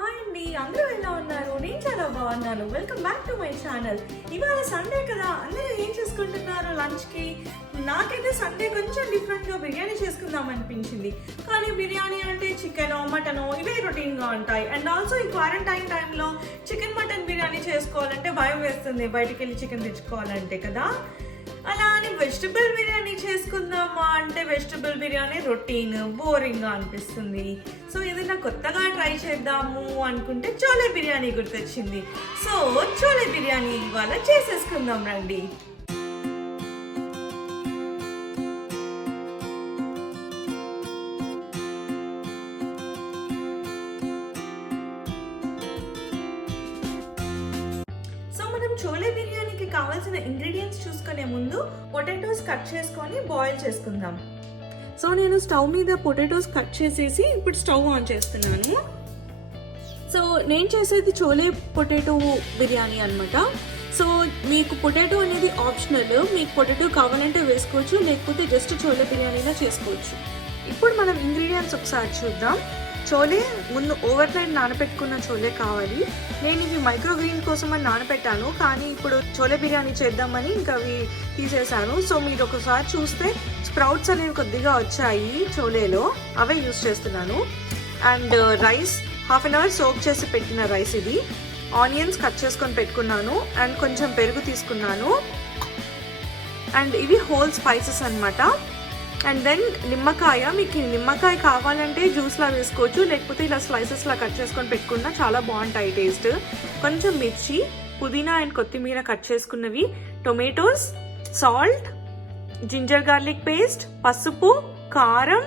Hi అండి, అందరూ ఎలా ఉన్నారు? నేను చాలా బాగున్నాను. Welcome back to my channel. ఇవాళ సండే కదా, అందరూ ఏం చేసుకుంటున్నారు లంచ్కి? నాకైతే సండే కొంచెం డిఫరెంట్గా బిర్యానీ చేసుకుందాం అనిపించింది. కానీ బిర్యానీ అంటే చికెన్ మటన్ ఇవే రొటీన్గా ఉంటాయి. అండ్ ఆల్సో ఈ క్వారంటైన్ టైంలో చికెన్ మటన్ బిర్యానీ చేసుకోవాలంటే భయం వేస్తుంది, బయటికి వెళ్ళి చికెన్ తెచ్చుకోవాలంటే కదా. అలా అని వెజిటబుల్ బిర్యానీ చేసుకుందామా అంటే వెజిటబుల్ బిర్యానీ రొటీన్ బోరింగ్గా అనిపిస్తుంది. సో ఏదైనా కొత్తగా ట్రై చేద్దాము అనుకుంటే చోలే బిర్యానీ గుర్తొచ్చింది. సో చోలే బిర్యానీ ఇవాళ చేసేసుకుందాం రండి. చోలే బిర్యానీకి కావాల్సిన ఇంగ్రీడియంట్స్ చూసుకునే ముందు పొటాటోస్ కట్ చేసుకొని బాయిల్ చేసుకుందాం. సో నేను స్టవ్ మీద పొటాటోస్ కట్ చేసేసి ఇప్పుడు స్టవ్ ఆన్ చేస్తున్నాను. సో నేను చేసేది చోలే పొటాటో బిర్యానీ అనమాట. సో మీకు పొటాటో అనేది ఆప్షనల్, మీకు పొటాటో కావాలంటే వేసుకోవచ్చు, లేకపోతే జస్ట్ చోలే బిర్యానీలా చేసుకోవచ్చు. ఇప్పుడు మనం ఇంగ్రీడియంట్స్ ఒకసారి చూద్దాం. చోలే ముందు ఓవర్ నైట్ నానబెట్టుకున్న చోలే కావాలి. నేను ఇవి మైక్రోగ్రీన్ కోసం అని నానబెట్టాను, కానీ ఇప్పుడు చోలే బిర్యానీ చేద్దామని ఇంకా అవి తీసేసాను. సో మీరు ఒకసారి చూస్తే స్ప్రౌట్స్ అనేవి కొద్దిగా వచ్చాయి చోలేలో, అవే యూస్ చేస్తున్నాను. And rice half an hour soak చేసి పెట్టిన రైస్ ఇది. ఆనియన్స్ కట్ చేసుకొని పెట్టుకున్నాను అండ్ కొంచెం పెరుగు తీసుకున్నాను. అండ్ ఇవి హోల్ స్పైసెస్ అనమాట. అండ్ దెన్ నిమ్మకాయ, మీకు నిమ్మకాయ కావాలంటే జ్యూస్లా వేసుకోవచ్చు, లేకపోతే ఇలా స్లైసెస్లా కట్ చేసుకొని పెట్టుకున్నా చాలా బాగుంటాయి టేస్ట్. కొంచెం మిర్చి, పుదీనా అండ్ కొత్తిమీర కట్ చేసుకున్నవి, tomatoes, salt, ginger garlic paste, పసుపు, కారం,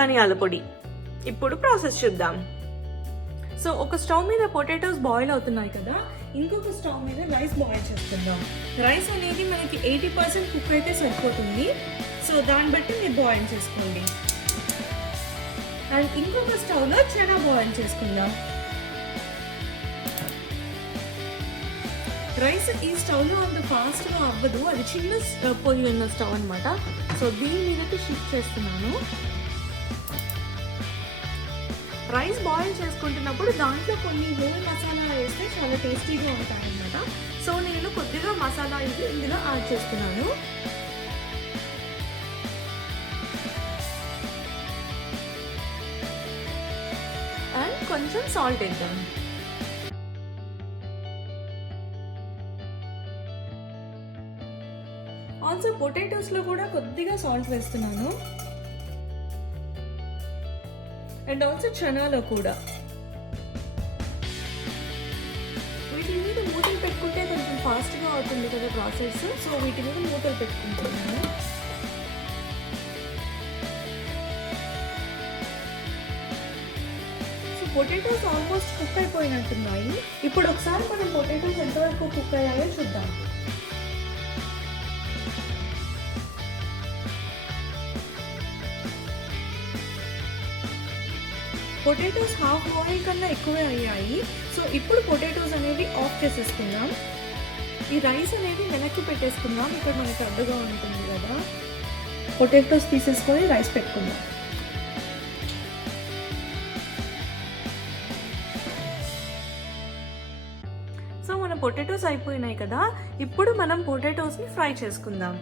ధనియాల పొడి. ఇప్పుడు ప్రాసెస్ చూద్దాం. సో ఒక స్టవ్ మీద పొటాటోస్ బాయిల్ అవుతున్నాయి కదా, ఇంకొక స్టవ్ మీద రైస్ బాయిల్ చేసుకుందాం. రైస్ అనేది మనకి 80% కుక్ అయితే సరిపోతుంది. సో దాన్ని బట్టి మీరు బాయిల్ చేసుకోండి. అండ్ ఇంకొక స్టవ్లో చనా బాయిల్ చేసుకుందాం. రైస్ ఈ స్టవ్లో అంత ఫాస్ట్గా అవ్వదు, అది చిన్న పొయ్యి ఉన్న స్టవ్ అనమాట. సో దీని మీదకి షిఫ్ట్ చేస్తున్నాను. రైస్ బాయిల్ చేసుకుంటున్నప్పుడు దాంట్లో కొన్ని హోల్ మసాలా వేస్తే చాలా టేస్టీగా ఉంటాయి అన్నమాట. సో నేను కొద్దిగా మసాలా ఇందులో యాడ్ చేస్తున్నాను. అండ్ కొంచెం సాల్ట్ వేద్దాం. ఆల్సో పొటాటోస్లో కూడా కొద్దిగా సాల్ట్ వేస్తున్నాను. అండ్ ఆల్సో చనాలో కూడా. వీటి మీద మూతలు పెట్టుకుంటే కొంచెం ఫాస్ట్గా అవుతుంది కదా ప్రాసెస్. సో వీటి మీద మూతలు పెట్టుకుంటున్నాను. సో పొటాటోస్ ఆల్మోస్ట్ కుక్ అయిపోయినట్టున్నాయి. ఇప్పుడు ఒకసారి మనం పొటాటోస్ ఎంతవరకు కుక్ అయ్యాయో చూద్దాం. పొటాటోస్ హాఫ్ బాయిల్ కన్నా ఎక్కువే అయ్యాయి. సో ఇప్పుడు పొటాటోస్ అనేవి ఆఫ్ చేసేసుకుందాం. ఈ రైస్ అనేది వెనక్కి పెట్టేసుకుందాం, ఇక్కడ మనకి అడ్డుగా ఉంటుంది కదా. పొటాటోస్ తీసేసుకొని రైస్ పెట్టుకుందాం. సో మన పొటాటోస్ అయిపోయినాయి కదా, ఇప్పుడు మనం పొటాటోస్ని ఫ్రై చేసుకుందాం.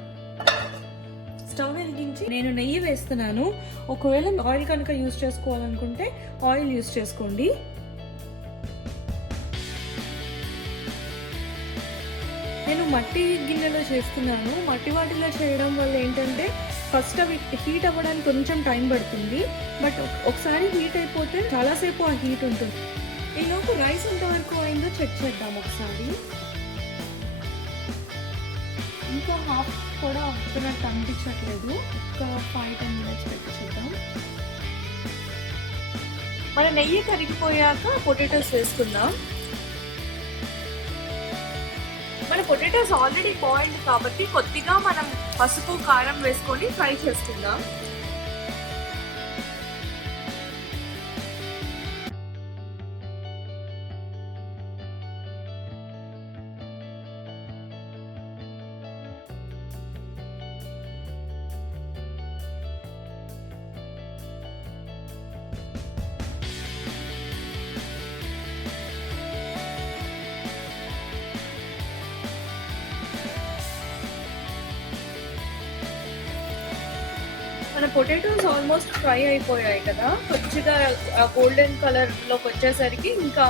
స్టవ్ వెలిగించి నేను నెయ్యి వేస్తున్నాను. ఒకవేళ ఆయిల్ కనుక యూజ్ చేసుకోవాలనుకుంటే ఆయిల్ యూజ్ చేసుకోండి. నేను మట్టి గిన్నెలో చేస్తున్నాను. మట్టి వాటిలో చేయడం వల్ల ఏంటంటే ఫస్ట్ అవి హీట్ అవ్వడానికి కొంచెం టైం పడుతుంది, బట్ ఒకసారి హీట్ అయిపోతే చాలాసేపు ఆ హీట్ ఉంటుంది. ఈలోపు రైస్ ఎంతవరకు అయిందో చెక్ చేద్దాం ఒకసారి. ఇంకా హాఫ్ కూడా వస్తున్నట్టు అనిపించట్లేదు. ఒక 5-10 మినిట్స్ పెట్టి చూద్దాం. మన నెయ్యి కరిగిపోయాక పొటాటోస్ వేసుకుందాం. మన పొటాటోస్ ఆల్రెడీ బాయిల్డ్ కాబట్టి కొద్దిగా మనం పసుపు కారం వేసుకొని ఫ్రై చేసుకుందాం. పొటాటోస్ ఆల్మోస్ట్ ఫ్రై అయిపోయాయి కదా, కొద్దిగా గోల్డెన్ కలర్లోకి వచ్చేసరికి ఇంకా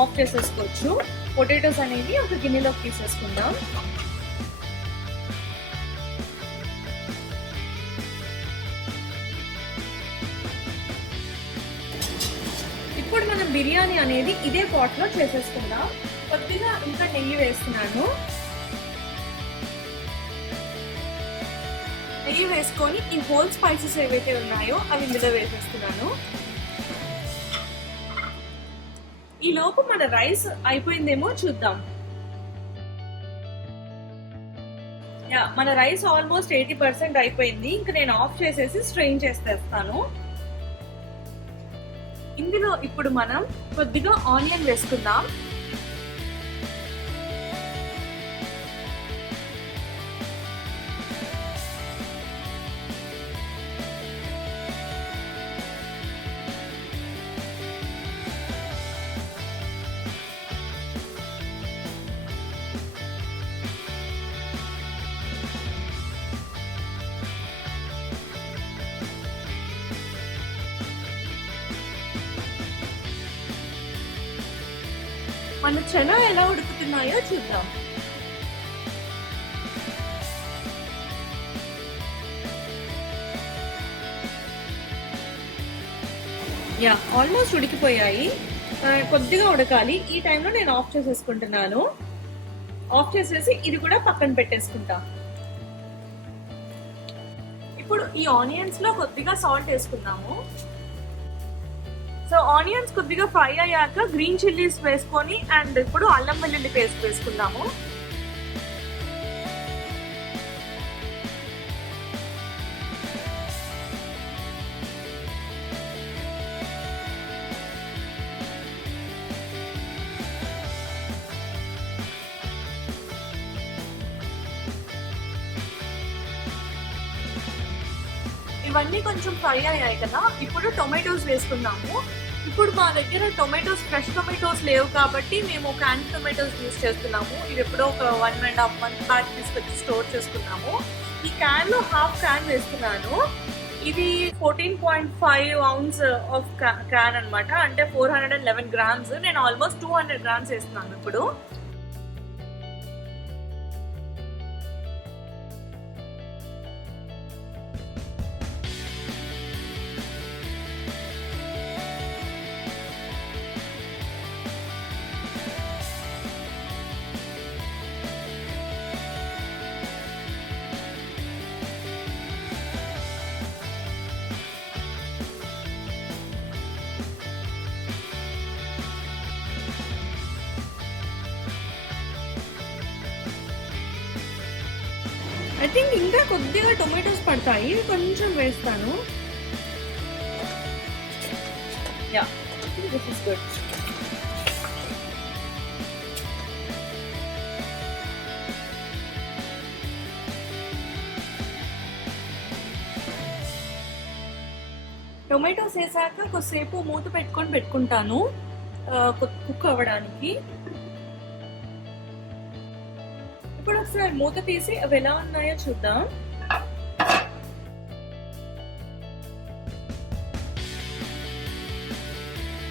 ఆఫ్ చేసేసుకోవచ్చు. పొటాటోస్ అనేవి ఒక గిన్నెలోకి తీసేసుకుందాం. ఇప్పుడు మనం బిర్యానీ అనేది ఇదే పాట్లో చేసేసుకుందాం. కొద్దిగా ఇంకా నెయ్యి వేస్తున్నాను. నెయ్యి వేసుకొని ఈ హోల్ స్పైసెస్ ఏవైతే ఉన్నాయో అవి ఇందులో వేసేస్తున్నాను. ఈ లోపు మన రైస్ అయిపోయిందేమో చూద్దాం. మన రైస్ ఆల్మోస్ట్ 80% అయిపోయింది. ఇంకా నేను ఆఫ్ చేసేసి స్ట్రెయిన్ చేసేస్తాను. ఇందులో ఇప్పుడు మనం కొద్దిగా ఆనియన్ వేసుకుందాం. మన చెనా ఎలా ఉడుకుతున్నాయో చూద్దాం. ఆల్మోస్ట్ ఉడికిపోయాయి. కొద్దిగా ఉడకాలి. ఈ టైంలో నేను ఆఫ్ చేసేసుకుంటున్నాను. ఆఫ్ చేసేసి ఇది కూడా పక్కన పెట్టేసుకుంటా. ఇప్పుడు ఈ ఆనియన్స్ లో కొద్దిగా సాల్ట్ వేసుకుందాము. సో ఆనియన్స్ కొద్దిగా ఫ్రై అయ్యాక గ్రీన్ చిల్లీస్ వేసుకొని అండ్ ఇప్పుడు అల్లం వెల్లుల్లి పేస్ట్ వేసుకుందాము. ఇవన్నీ కొంచెం ఫ్రై అయ్యాయి కదా, ఇప్పుడు టొమాటోస్ వేసుకుందాము. ఇప్పుడు మా దగ్గర టొమాటోస్ ఫ్రెష్ టొమాటోస్ లేవు కాబట్టి మేము క్యాన్ టొమాటోస్ యూజ్ చేస్తున్నాము. ఇవి ఎప్పుడో ఒక 1.5 month బ్యాక్ తీసుకొచ్చి స్టోర్ చేసుకున్నాము. ఈ క్యాన్ లో హాఫ్ క్యాన్ వేస్తున్నాను. ఇది 14.5 ounce ఆఫ్ క్యాన్ అనమాట, అంటే 411 grams. నేను ఆల్మోస్ట్ 200 grams వేస్తున్నాను ఇప్పుడు. ఐ థింక్ ఇంకా కొద్దిగా టొమాటోస్ పడతాయి, కొంచెం వేస్తాను. This is good. టొమాటోస్ వేసాక కొద్దిసేపు మూత పెట్టుకుంటాను కుక్ అవ్వడానికి. ఇప్పుడు ఒకసారి మూత తీసి అవి ఎలా ఉన్నాయో చూద్దాం.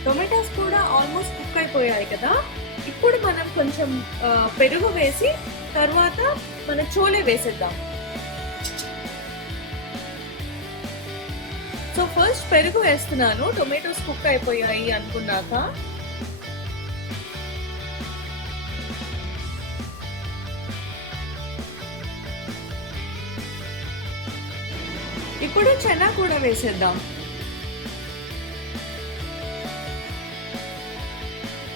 టొమాటోస్ కూడా ఆల్మోస్ట్ కుక్ అయిపోయాయి కదా. ఇప్పుడు మనం కొంచెం పెరుగు వేసి తర్వాత మన చోలే వేసేద్దాం. సో ఫస్ట్ పెరుగు వేస్తున్నాను టొమాటోస్ కుక్ అయిపోయాయి అనుకున్నాక. ఇప్పుడు చెనా కూడా వేసేద్దాం.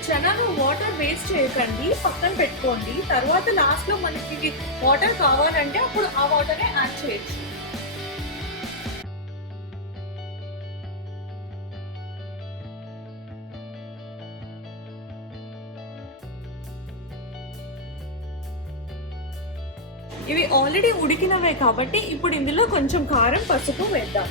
చెనాలో వాటర్ వేస్ట్ చేయకండి, పక్కన పెట్టుకోండి. తర్వాత లాస్ట్ లో మనకి వాటర్ కావాలంటే అప్పుడు ఆ వాటర్ యాడ్ చేయొచ్చు. ఇవి ఆల్రెడీ ఉడికినవే కాబట్టి ఇప్పుడు ఇందులో కొంచెం కారం, పసుపు వేద్దాం.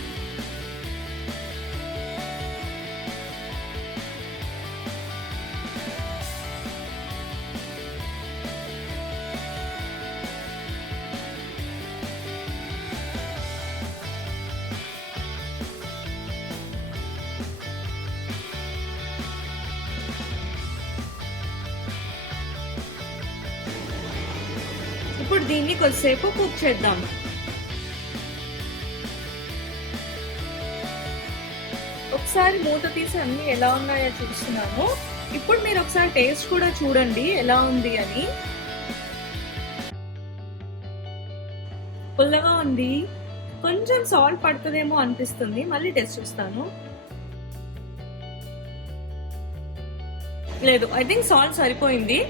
దీన్ని కొద్దిసేపు కుక్ చేద్దాం. ఒకసారి మూత తీసి అన్ని ఎలా ఉన్నాయో చూస్తున్నాను. ఇప్పుడు మీరు ఒకసారి టేస్ట్ కూడా చూడండి ఎలా ఉంది అని. పుల్లగా ఉంది, కొంచెం సాల్ట్ పడుతుందేమో అనిపిస్తుంది. మళ్ళీ టేస్ట్ చూస్తాను. లేదు, ఐ థింక్ సాల్ట్ సరిపోయింది,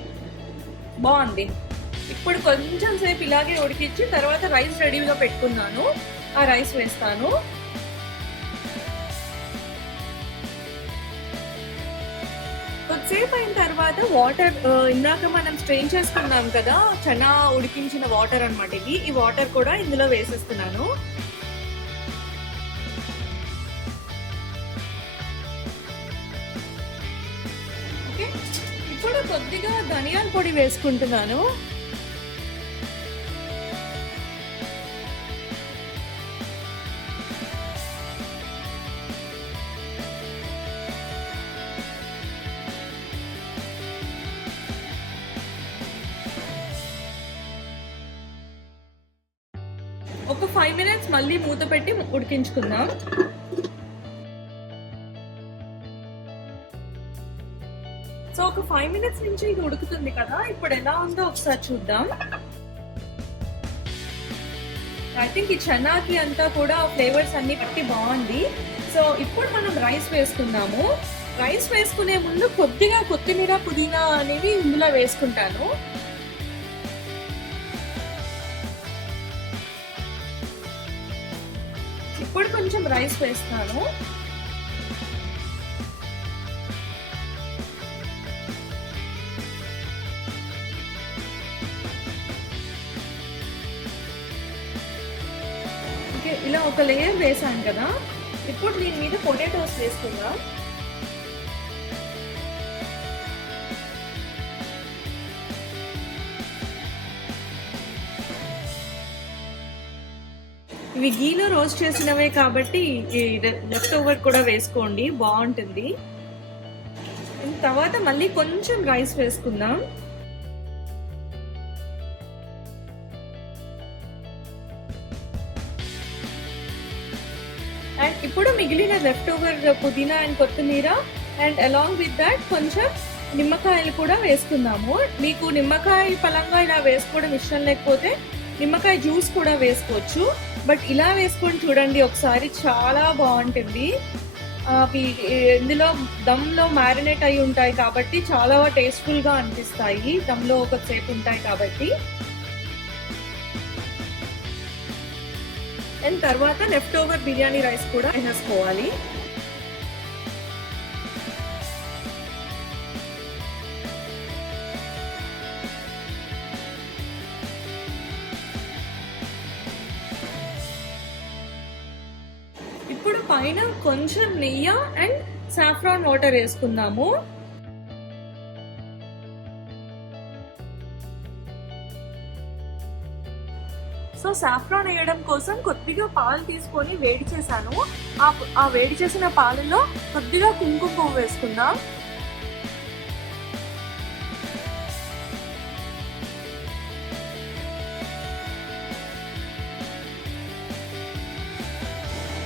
బాగుంది. ఇప్పుడు కొంచెం సేపు ఇలాగే ఉడికించి తర్వాత రైస్ రెడీగా పెట్టుకున్నాను. ఆ రైస్ వేస్తాను. కొద్దిసేపు అయిన తర్వాత వాటర్, ఇందాక మనం స్ట్రెయిన్ చేసుకున్నాం కదా చనా ఉడికించిన వాటర్ అన్నమాట ఇవి. ఈ వాటర్ కూడా ఇందులో వేసేస్తున్నాను. ఓకే, ఇప్పుడు కొద్దిగా ధనియాల పొడి వేసుకుంటున్నాను. ఒక 5 minutes మళ్ళీ మూత పెట్టి ఉడికించుకుందాం. సో ఒక 5 minutes నుంచి ఇది ఉడుకుతుంది కదా, ఇప్పుడు ఎలా ఉందో ఒకసారి చూద్దాం. ఐ థింక్ ఈ చనాకి అంతా కూడా ఫ్లేవర్స్ అన్ని పట్టి బాగుంది. సో ఇప్పుడు మనం రైస్ వేసుకుందాము. రైస్ వేసుకునే ముందు కొద్దిగా కొత్తిమీర పుదీనా అనేవి ఇందులో వేసుకుంటాను. ఇప్పుడు కొంచెం రైస్ వేస్తాను. ఓకే, ఇలా ఒక లేయర్ వేసాను కదా, ఇప్పుడు దీని మీద పొటాటోస్ వేసుకుందాం. ఇవి గీలో రోస్ట్ చేసినవే కాబట్టి లెఫ్ట్ ఓవర్ కూడా వేసుకోండి, బాగుంటుంది. తర్వాత మళ్ళీ కొంచెం రైస్ వేసుకుందాం. అండ్ ఇప్పుడు మిగిలిన లెఫ్ట్ ఓవర్ పుదీనా అండ్ కొత్తిమీర అండ్ అలాంగ్ విత్ దాట్ కొంచెం నిమ్మకాయలు కూడా వేసుకుందాము. మీకు నిమ్మకాయ పలంగా ఇలా వేసుకోవడం ఇష్టం లేకపోతే నిమ్మకాయ జ్యూస్ కూడా వేసుకోవచ్చు. బట్ ఇలా వేసుకొని చూడండి ఒకసారి, చాలా బాగుంటుంది. ఇందులో దమ్లో మ్యారినేట్ అయి ఉంటాయి కాబట్టి చాలా టేస్ట్ఫుల్గా అనిపిస్తాయి. దమ్లో ఒకసేపు ఉంటాయి కాబట్టి. అండ్ తర్వాత లెఫ్ట్ ఓవర్ బిర్యానీ రైస్ కూడా వేసుకోవాలి. ఇప్పుడు పైన కొంచెం నెయ్యి అండ్ సాఫ్రాన్ వాటర్ వేసుకుందాము. సో సాఫ్రాన్ వేయడం కోసం కొద్దిగా పాలు తీసుకొని వేడి చేశాను. ఆ వేడి చేసిన పాలలో కొద్దిగా కుంకుమ పువ్వు వేసుకుందాం.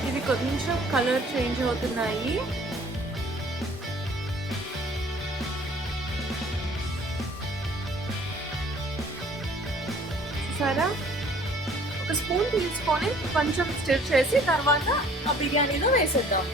ఇవి కొంచెం కలర్ చేంజ్ అవుతున్నాయి. సరే, ఒక స్పూన్ తీసుకొని కొంచెం స్టిర్ చేసి తర్వాత ఆ బిర్యానీలో వేసేద్దాం.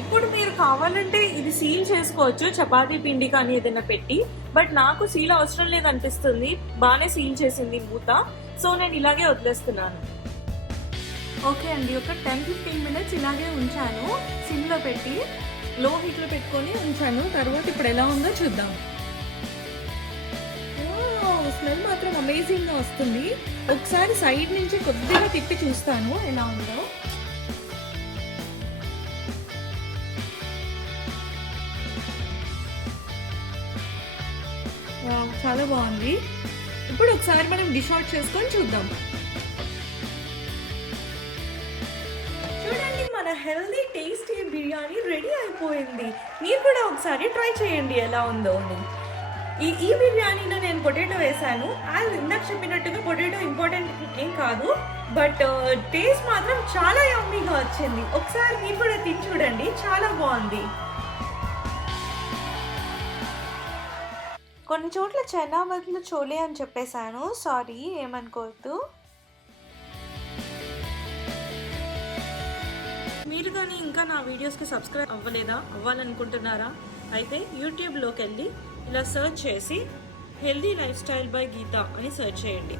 ఇప్పుడు మీరు కావాలంటే ఇది సీల్ చేసుకోవచ్చు, చపాతీ పిండి కానీ ఏదైనా పెట్టి. బట్ నాకు సీల్ అవసరం లేదు అనిపిస్తుంది, బాగానే సీల్ చేసింది మూత. సో నేను ఇలాగే వదిలేస్తున్నాను. ఓకే అండి, ఒక 10-15 minutes ఇలాగే ఉంచాను సిమ్లో పెట్టి, లో హీట్లో పెట్టుకొని ఉంచాను. తర్వాత ఇప్పుడు ఎలా ఉందో చూద్దాం. స్మెల్ మాత్రం అమేజింగ్గా వస్తుంది. ఒకసారి సైడ్ నుంచి కొద్దిగా తిప్పి చూస్తాను ఎలా ఉందో. వావ్, చాలా బాగుంది. ఇప్పుడు ఒకసారి మనం డిష్ అవుట్ చేసుకొని చూద్దాం. చూడండి, మన హెల్దీ టేస్టీ బిర్యానీ రెడీ అయిపోయింది. మీరు కూడా ఒకసారి ట్రై చేయండి ఎలా ఉందో అని. ఈ బిర్యానీలో నేను పొటాటో వేసాను. ఇందాక చెప్పినట్టుగా పొటాటో ఇంపార్టెంట్ ఏం కాదు, బట్ టేస్ట్ మాత్రం చాలా యమ్మీగా వచ్చింది. ఒకసారి మీరు కూడా తిని చూడండి, చాలా బాగుంది. కొన్ని చోట్ల చనా బదులు చోలే అని చెప్పేశాను, సారీ, ఏమనుకోవద్దు. మీరు కానీ ఇంకా నా వీడియోస్కి సబ్స్క్రైబ్ అవ్వాలనుకుంటున్నారా? అయితే యూట్యూబ్లోకి వెళ్ళి ఇలా సెర్చ్ చేసి హెల్దీ లైఫ్ స్టైల్ బై గీత అని సెర్చ్ చేయండి.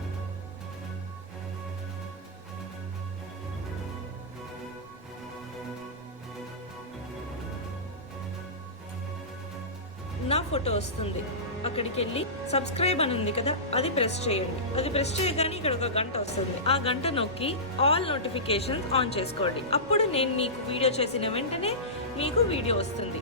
నా ఫోటో వస్తుంది. అక్కడికి వెళ్ళి సబ్స్క్రైబ్ అని ఉంది కదా, అది ప్రెస్ చేయండి. అది ప్రెస్ చేయగానే ఇక్కడ ఒక గంట వస్తుంది. ఆ గంట నొక్కి ఆల్ నోటిఫికేషన్స్ ఆన్ చేసుకోండి. అప్పుడు నేను మీకు వీడియో చేసిన వెంటనే మీకు వీడియో వస్తుంది.